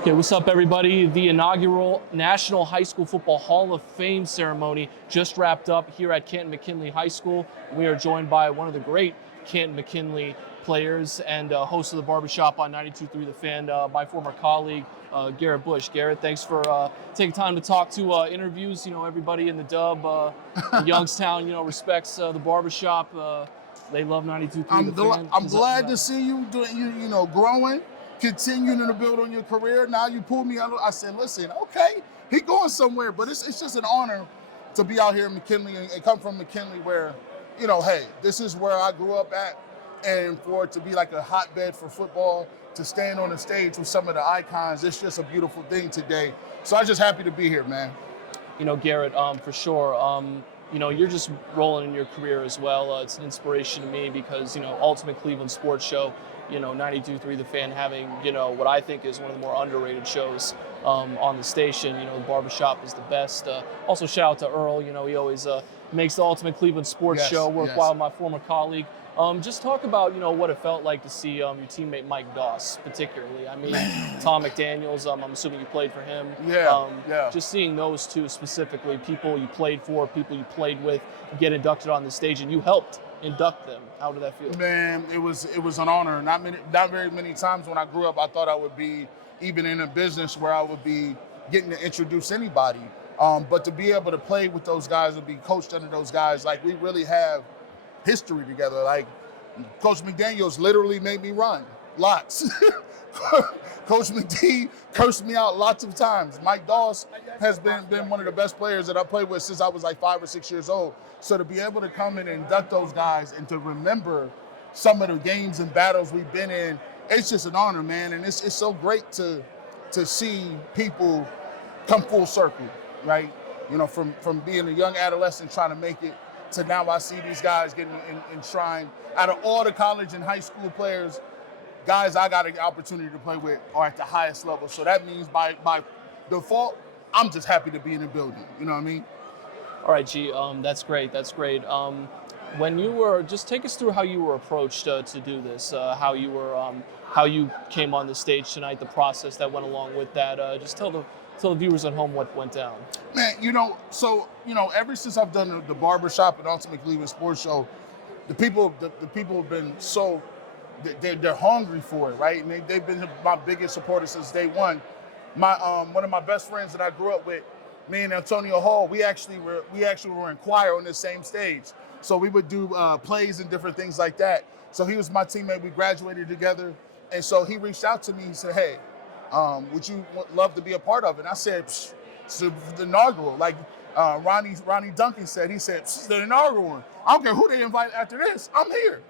Okay, what's up, everybody? The inaugural National High School Football Hall of Fame ceremony just wrapped up here at Canton-McKinley High School. We are joined by one of the great Canton-McKinley players and host of the Barbershop on 92.3 The Fan, my former colleague, Garrett Bush. Garrett, thanks for taking time to talk to interviews. You know, everybody in the Dub in Youngstown, respects the Barbershop. They love 92.3 The Fan. I'm glad to see you doing, growing, continuing to build on your career. Now you pulled me out. I said, listen, okay, he going somewhere, but it's just an honor to be out here in McKinley and come from McKinley where, hey, this is where I grew up at, and for it to be like a hotbed for football, to stand on the stage with some of the icons, it's just a beautiful thing today. So I'm just happy to be here, man. Garrett, for sure. You're just rolling in your career as well. It's an inspiration to me because, Ultimate Cleveland Sports Show, 92.3 The Fan having, what I think is one of the more underrated shows on the station. The Barbershop is the best. Also, shout out to Earl. He always makes the Ultimate Cleveland Sports Show worthwhile, my former colleague. Just talk about, what it felt like to see your teammate Mike Doss, particularly. I mean, Tom McDaniels, I'm assuming you played for him. Yeah. Just seeing those two specifically, people you played for, people you played with, get inducted on the stage, and you helped induct them. How did that feel? Man, it was an honor. Not very many times when I grew up, I thought I would be even in a business where I would be getting to introduce anybody. But to be able to play with those guys and be coached under those guys, like we really have history together. Like Coach McDaniels literally made me run lots. Coach McD cursed me out lots of times. Mike Doss has been one of the best players that I played with since I was like 5 or 6 years old. So to be able to come in and induct those guys and to remember some of the games and battles we've been in, it's just an honor, man. And it's so great to see people come full circle, right? From being a young adolescent trying to make it to now I see these guys getting enshrined. Out of all the college and high school players, guys I got an opportunity to play with are at the highest level. So that means by default, I'm just happy to be in the building. You know what I mean? All right, G, that's great. That's great. When you were, just take us through how you were approached to do this, how you came on the stage tonight, the process that went along with that. Just tell the viewers at home what went down. Man, ever since I've done the Barbershop and Ultimate Cleveland Sports Show, the people have been so, they're hungry for it, right? And they've been my biggest supporters since day one. One of my best friends that I grew up with, me and Antonio Hall, we actually were in choir on the same stage. So we would do plays and different things like that. So he was my teammate. We graduated together. And so he reached out to me. He said, hey, would you love to be a part of it? And I said, it's the inaugural. Like Ronnie Duncan said, he said, it's the inaugural one. I don't care who they invite after this. I'm here.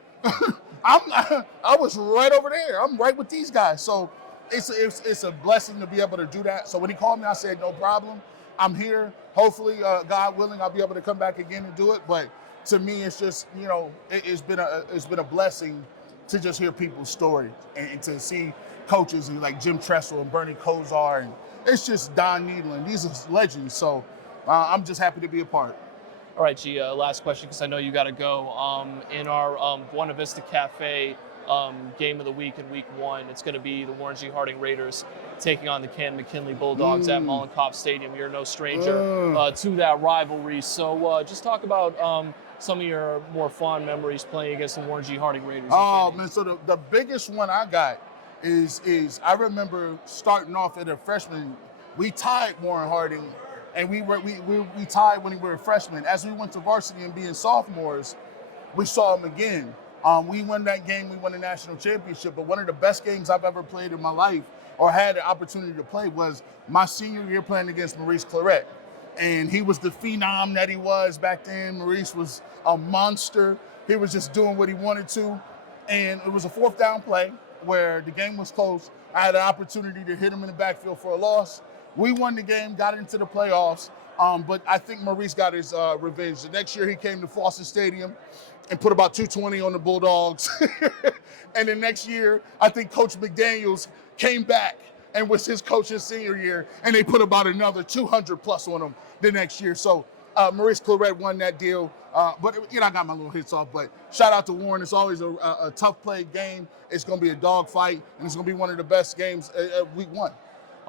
I was right over there. I'm right with these guys. So it's a blessing to be able to do that. So when he called me, I said, no problem. I'm here. Hopefully, God willing, I'll be able to come back again and do it. But to me, it's just, it's been a blessing to just hear people's story and to see coaches like Jim Tressel and Bernie Kosar, and it's just Don Needland. These are legends. So I'm just happy to be a part. All right, G, last question, because I know you got to go. In our Buena Vista Cafe game of the week in week 1, it's going to be the Warren G. Harding Raiders taking on the Canton-McKinley Bulldogs at Mollenkopf Stadium. You're no stranger to that rivalry. So just talk about some of your more fond memories playing against the Warren G. Harding Raiders. Oh, man, so the biggest one I got is I remember starting off at a freshman. We tied Warren Harding, and we tied when we were freshmen. As we went to varsity and being sophomores, we saw him again. We won that game. We won the national championship. But one of the best games I've ever played in my life or had the opportunity to play was my senior year playing against Maurice Claret. And he was the phenom that he was back then. Maurice was a monster. He was just doing what he wanted to. And it was a 4th down play where the game was close. I had an opportunity to hit him in the backfield for a loss. We won the game, got into the playoffs. But I think Maurice got his revenge. The next year he came to Foster Stadium and put about 220 on the Bulldogs. And the next year, I think Coach McDaniels came back and was his coach his senior year, and they put about another 200 plus on him the next year. So Maurice Claret won that deal. But I got my little hits off. But shout out to Warren. It's always a tough play game. It's going to be a dog fight, and it's going to be one of the best games week 1.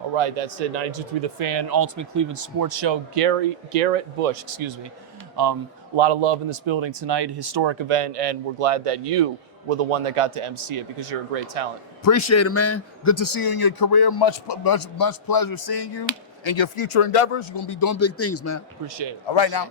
All right, that's it. 92.3 The Fan, Ultimate Cleveland Sports Show. Garrett Bush, excuse me. A lot of love in this building tonight. Historic event, and we're glad that you were the one that got to MC it because you're a great talent. Appreciate it, man. Good to see you in your career. Much pleasure seeing you and your future endeavors. You're gonna be doing big things, man. Appreciate it. All right now.